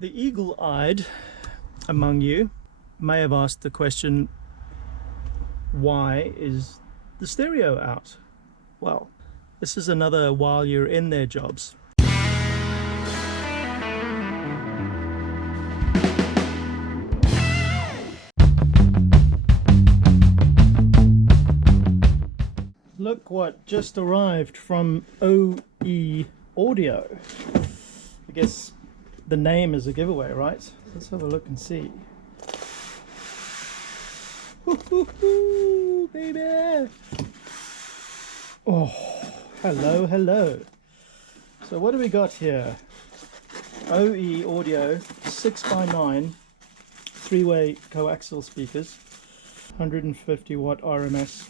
The eagle-eyed among you may have asked the question, why is the stereo out? Well, this is another while you're in their jobs. Look what just arrived from OE Audio. I guess the name is a giveaway, right? Let's have a look and see. Woohoo, baby! Oh, hello, hello. So what do we got here? OE Audio 6x9 three-way coaxial speakers, 150 watt RMS.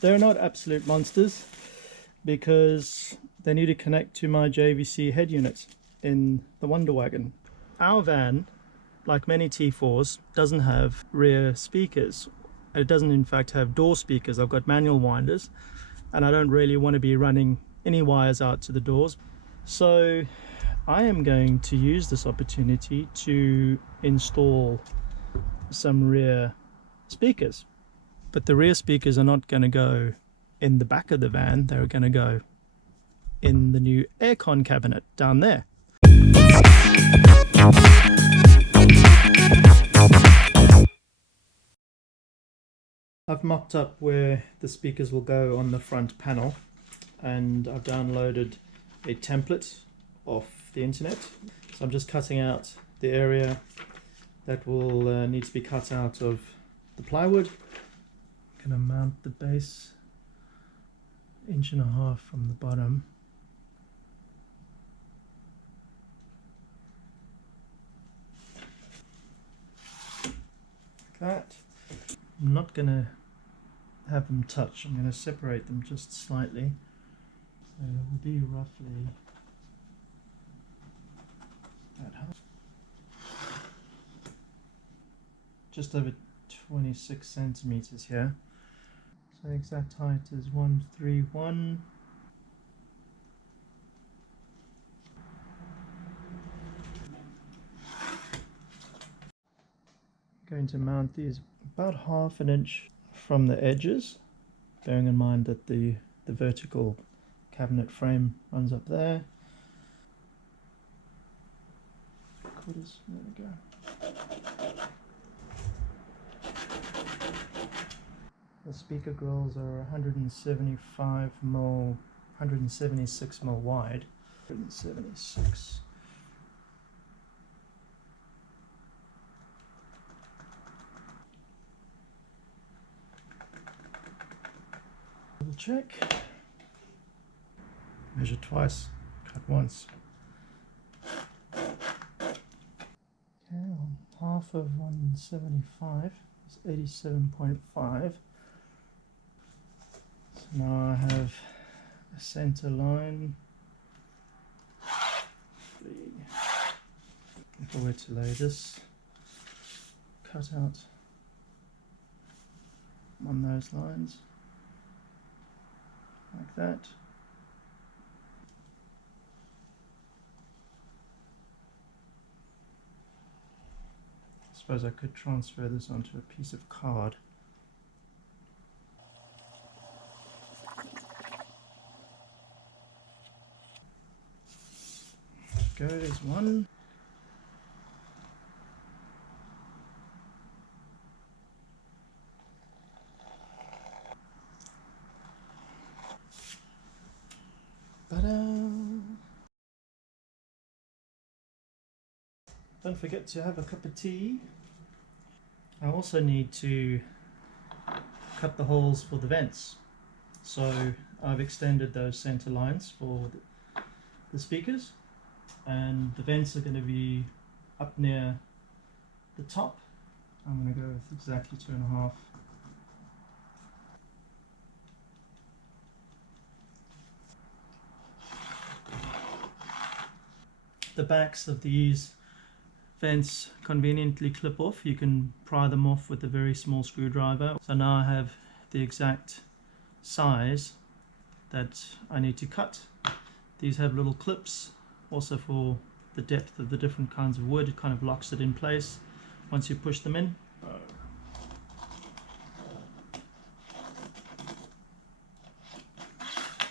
They're not absolute monsters because they need to connect to my JVC head unit in the Wonder Wagon. Our van, like many T4s, doesn't have rear speakers. It doesn't in fact have door speakers. I've got manual winders and I don't really want to be running any wires out to the doors. So I am going to use this opportunity to install some rear speakers. But the rear speakers are not going to go in the back of the van, they're going to go in the new aircon cabinet down there. I've mocked up where the speakers will go on the front panel, and I've downloaded a template off the internet. So I'm just cutting out the area that will need to be cut out of the plywood. Gonna mount the base 1.5 inches from the bottom. Like that. I'm not gonna have them touch, I'm gonna separate them just slightly. So it will be roughly that high. Just over 26 centimeters here. So exact height is 131. Going to mount these about 1/2 inch from the edges, bearing in mind that the vertical cabinet frame runs up there. Quarters, there we go. The speaker grills are 175 mm, 176 mm wide. 176. Double check. Measure twice, cut once. Okay, well, half of 175 is 87.5. So now I have a center line. If I were to lay this cut out on those lines, like that. I suppose I could transfer this onto a piece of card. Go, there's one. Don't forget to have a cup of tea. I also need to cut the holes for the vents. So I've extended those center lines for the speakers, and the vents are going to be up near the top. I'm going to go with exactly 2.5. The backs of these vents conveniently clip off. You can pry them off with a very small screwdriver. So now I have the exact size that I need to cut. These have little clips also for the depth of the different kinds of wood. It kind of locks it in place once you push them in.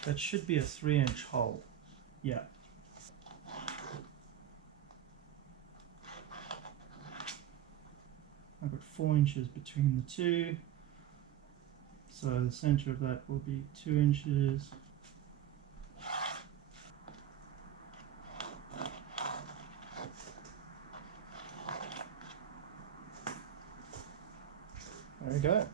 That should be a 3-inch hole. Yeah. I've got 4 inches between the two. So the center of that will be 2 inches. There we go.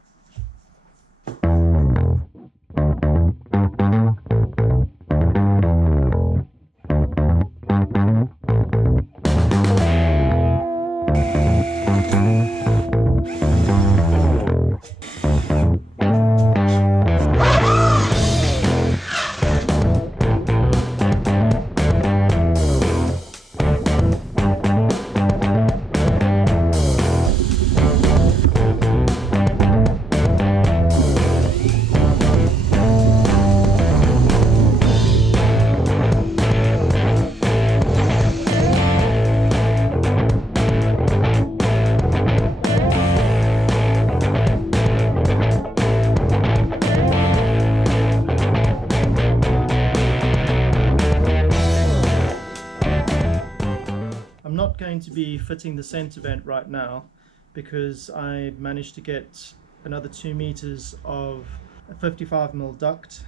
Going to be fitting the center vent right now because I managed to get another 2 meters of a 55mm duct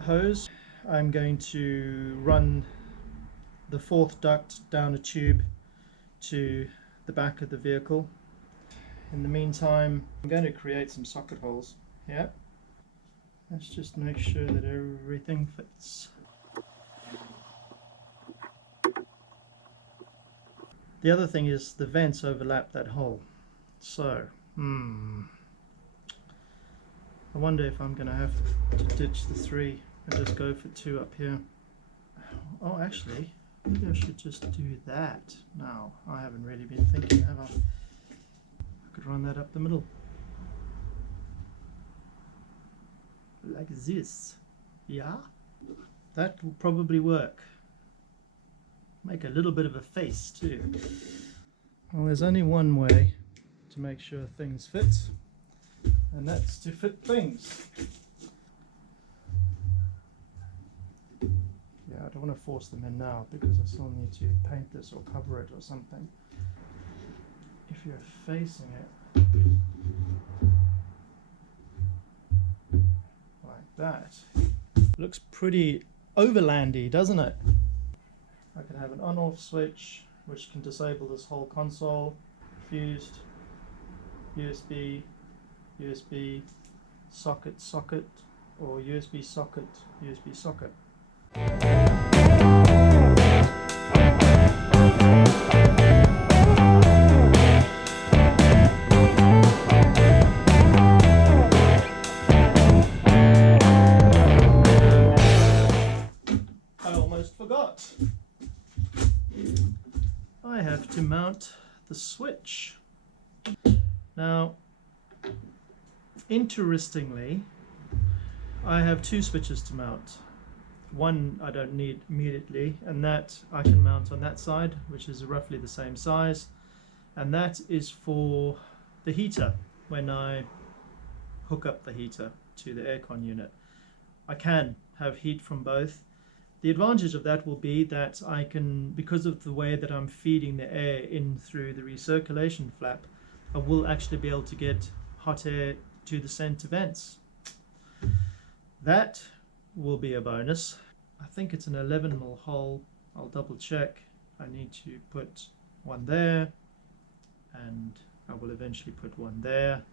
hose. I'm going to run the 4th duct down a tube to the back of the vehicle. In the meantime, I'm going to create some socket holes here. Let's just make sure that everything fits. The other thing is the vents overlap that hole. So, I wonder if I'm going to have to ditch the 3 and just go for 2 up here. Oh, actually, maybe I should just do that now. I haven't really been thinking, have I? I could run that up the middle. Like this. Yeah? That will probably work. Make a little bit of a face too. Well, there's only one way to make sure things fit, and that's to fit things. Yeah, I don't want to force them in now because I still need to paint this or cover it or something. If you're facing it like that, looks pretty overlandy, doesn't it? I can have an on-off switch which can disable this whole console, fused, USB, USB, socket, socket, or USB socket, USB socket. I almost forgot. I have to mount the switch. Now, interestingly, I have 2 switches to mount. One I don't need immediately, and that I can mount on that side, which is roughly the same size, and that is for the heater when I hook up the heater to the aircon unit. I can have heat from both. The advantage of that will be that I can, because of the way that I'm feeding the air in through the recirculation flap, I will actually be able to get hot air to the center vents. That will be a bonus. I think it's an 11mm hole. I'll double check. I need to put one there, and I will eventually put one there.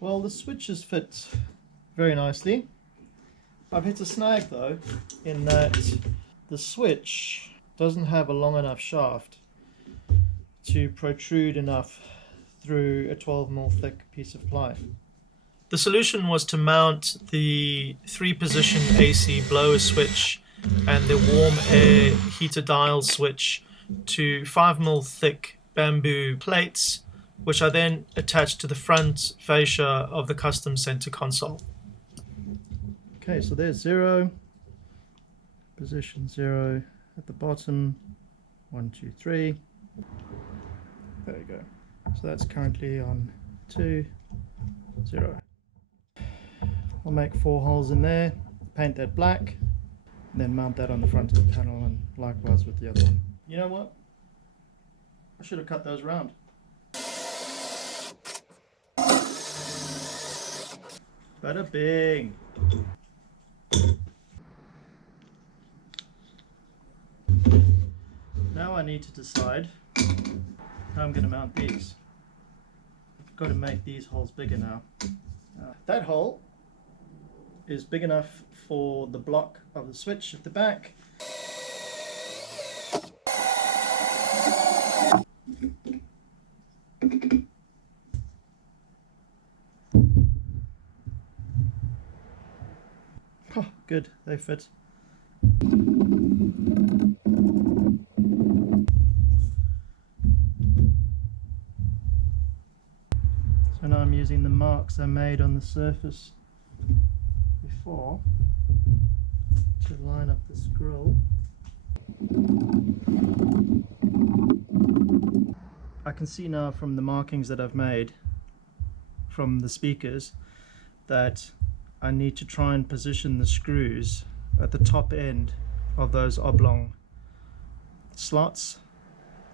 Well, the switches fit very nicely. I've hit a snag though, in that the switch doesn't have a long enough shaft to protrude enough through a 12mm thick piece of ply. The solution was to mount the 3-position AC blower switch and the warm air heater dial switch to 5mm thick bamboo plates, which are then attached to the front fascia of the custom center console. Okay, so there's 0, position 0 at the bottom, 1, 2, 3. There we go. So that's currently on 2, 0. I'll make 4 holes in there, paint that black, and then mount that on the front of the panel, and likewise with the other one. You know what? I should have cut those round. Bada bing! Now I need to decide how I'm going to mount these. I've got to make these holes bigger now. That hole is big enough for the block of the switch at the back. Oh, good, they fit. So now I'm using the marks I made on the surface before to line up this grill. I can see now from the markings that I've made from the speakers that I need to try and position the screws at the top end of those oblong slots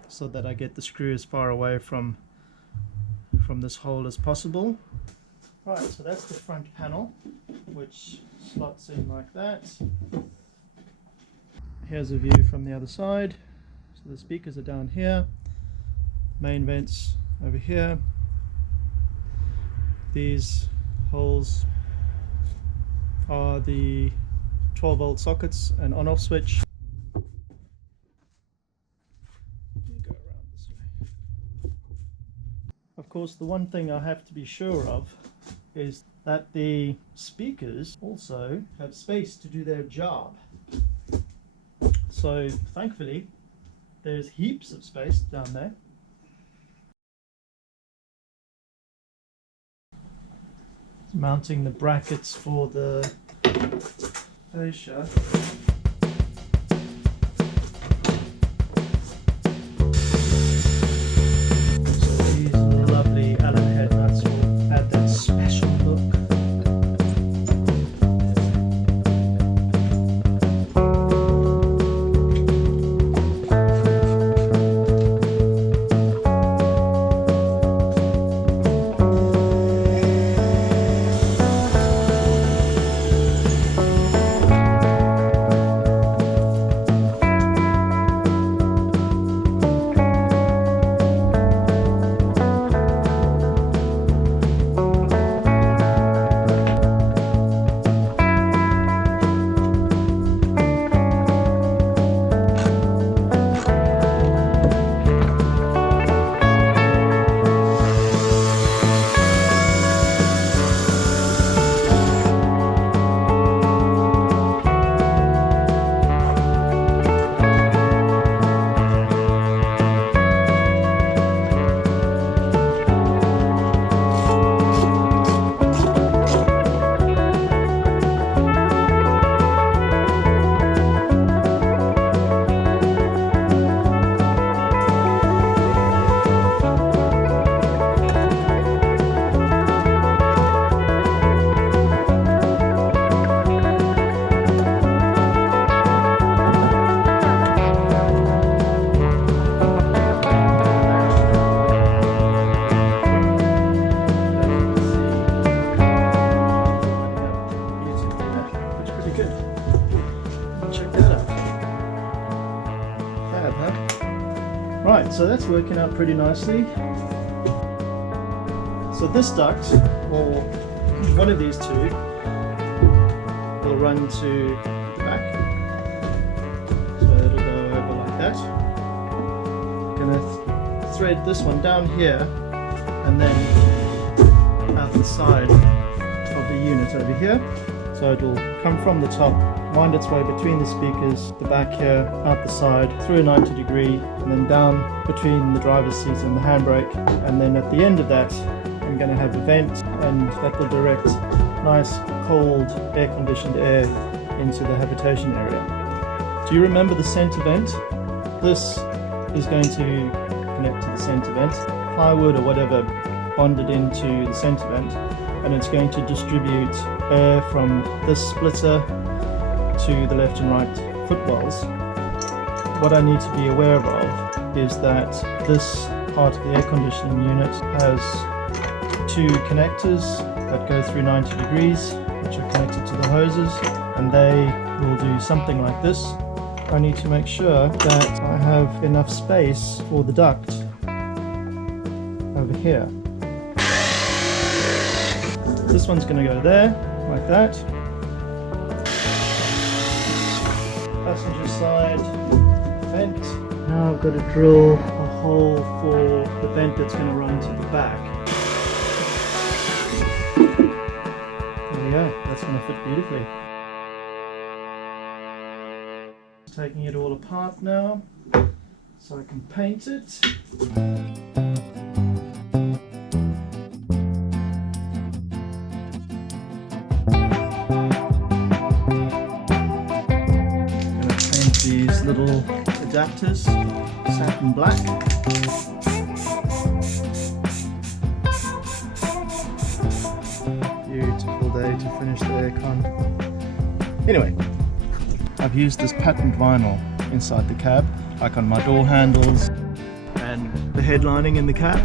so that I get the screw as far away from this hole as possible. Right, so that's the front panel, which slots in like that. Here's a view from the other side. So the speakers are down here, main vents over here. These holes are the 12-volt sockets and on-off switch. Go around this way. Of course, the one thing I have to be sure of is that the speakers also have space to do their job. So thankfully there's heaps of space down there. Mounting the brackets for the fascia. So these lovely Allen head nuts will add that special look. Right, so that's working out pretty nicely. So this duct, or one of these two, will run to the back. So it'll go over like that. I'm gonna thread this one down here and then out the side of the unit over here. So it will come from the top, wind its way between the speakers, the back here, out the side, through a 90 degree, and then down between the driver's seat and the handbrake. And then at the end of that, I'm going to have a vent, and that will direct nice, cold, air-conditioned air into the habitation area. Do you remember the center vent? This is going to connect to the center vent, plywood or whatever bonded into the center vent, and it's going to distribute air from this splitter to the left and right footwells. What I need to be aware of is that this part of the air conditioning unit has two connectors that go through 90 degrees, which are connected to the hoses, and they will do something like this. I need to make sure that I have enough space for the duct over here. This one's going to go there, like that. Passenger side vent. Now I've got to drill a hole for the vent that's going to run to the back. There we go, that's going to fit beautifully. Taking it all apart now, so I can paint it. These little adapters, satin black. Beautiful day to finish the aircon. Anyway, I've used this patterned vinyl inside the cab, like on my door handles and the headlining in the cab.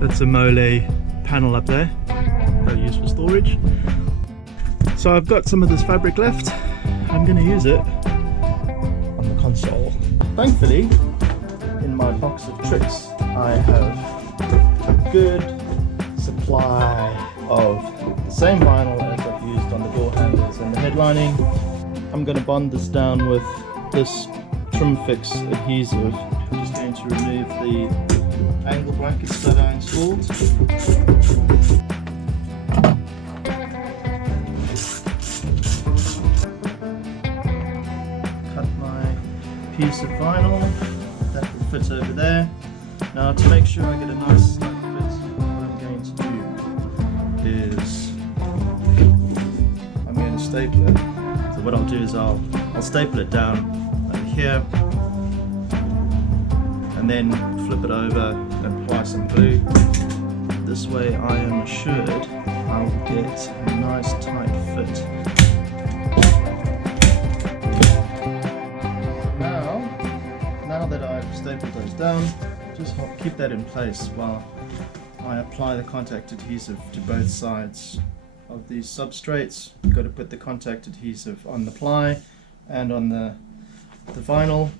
That's a Mole panel up there that I use for storage. So I've got some of this fabric left. I'm going to use it console. Thankfully, in my box of tricks, I have a good supply of the same vinyl as I've used on the door handles and the headlining. I'm going to bond this down with this trim fix adhesive. I'm just going to remove the angle brackets that I installed. Piece of vinyl that will fit over there. Now, to make sure I get a nice snug fit, what I'm going to do is I'm going to staple it. So what I'll do is I'll staple it down over here and then flip it over and apply some glue. This way I am assured I will get a nice tight fit. Now that I've stapled those down, just keep that in place while I apply the contact adhesive to both sides of these substrates. You've got to put the contact adhesive on the ply and on the vinyl.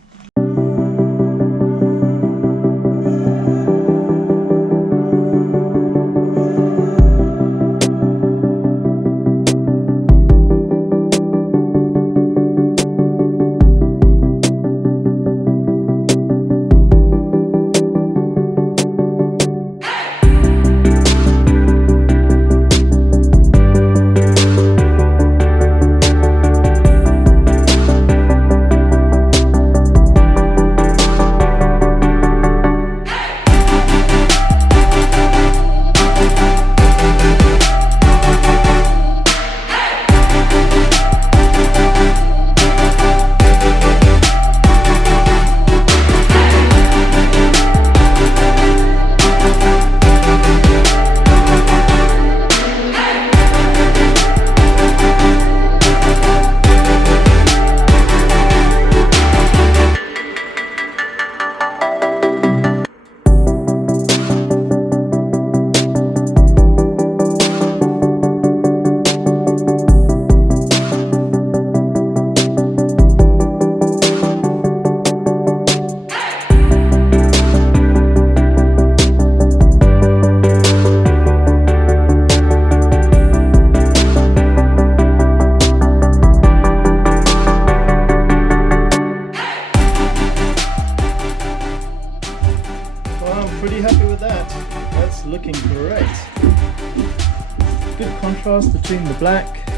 contrast between the black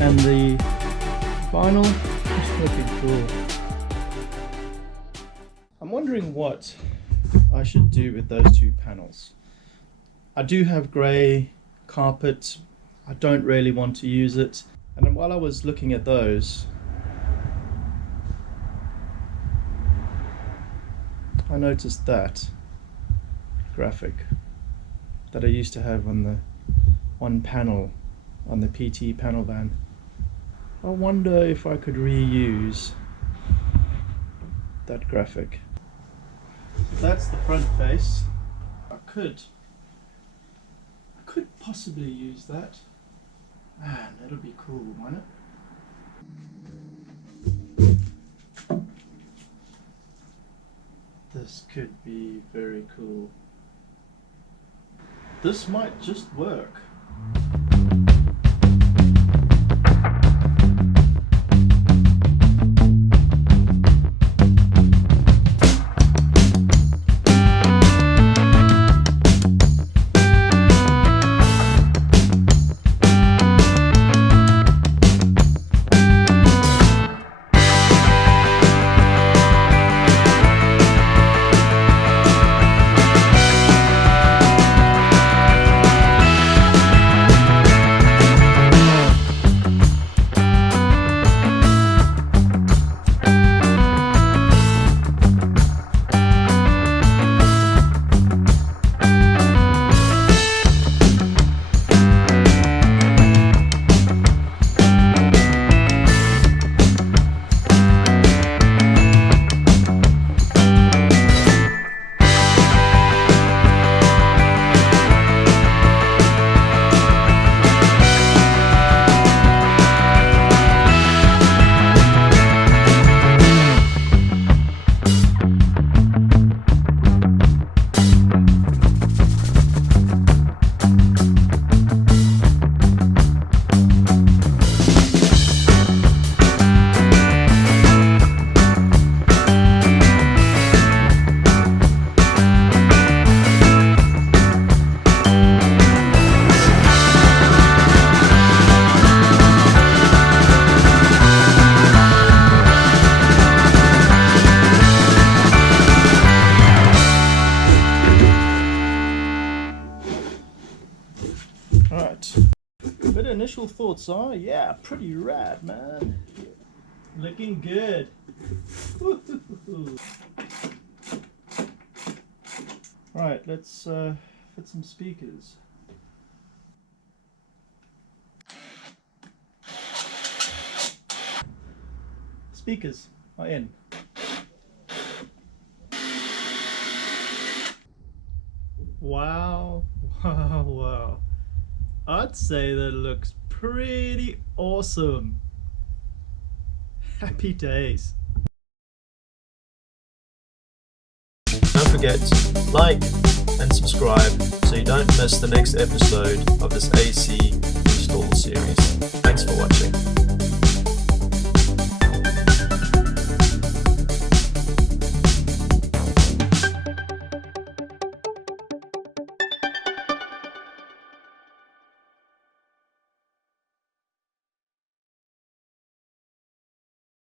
and the vinyl. It's looking cool. I'm wondering what I should do with those two panels. I do have grey carpet. I don't really want to use it. And then while I was looking at those, I noticed that graphic that I used to have on the one panel on the PT panel van. I wonder if I could reuse that graphic. That's the front face. I could possibly use that. Man, that'll be cool, won't it? This could be very cool. This might just work. Alright, but initial thoughts are, yeah, pretty rad, man. Looking good. Alright, let's fit some speakers. Speakers are in. Wow, wow, wow. I'd say that looks pretty awesome. Happy days. Don't forget to like and subscribe so you don't miss the next episode of this AC install series. Thanks for watching.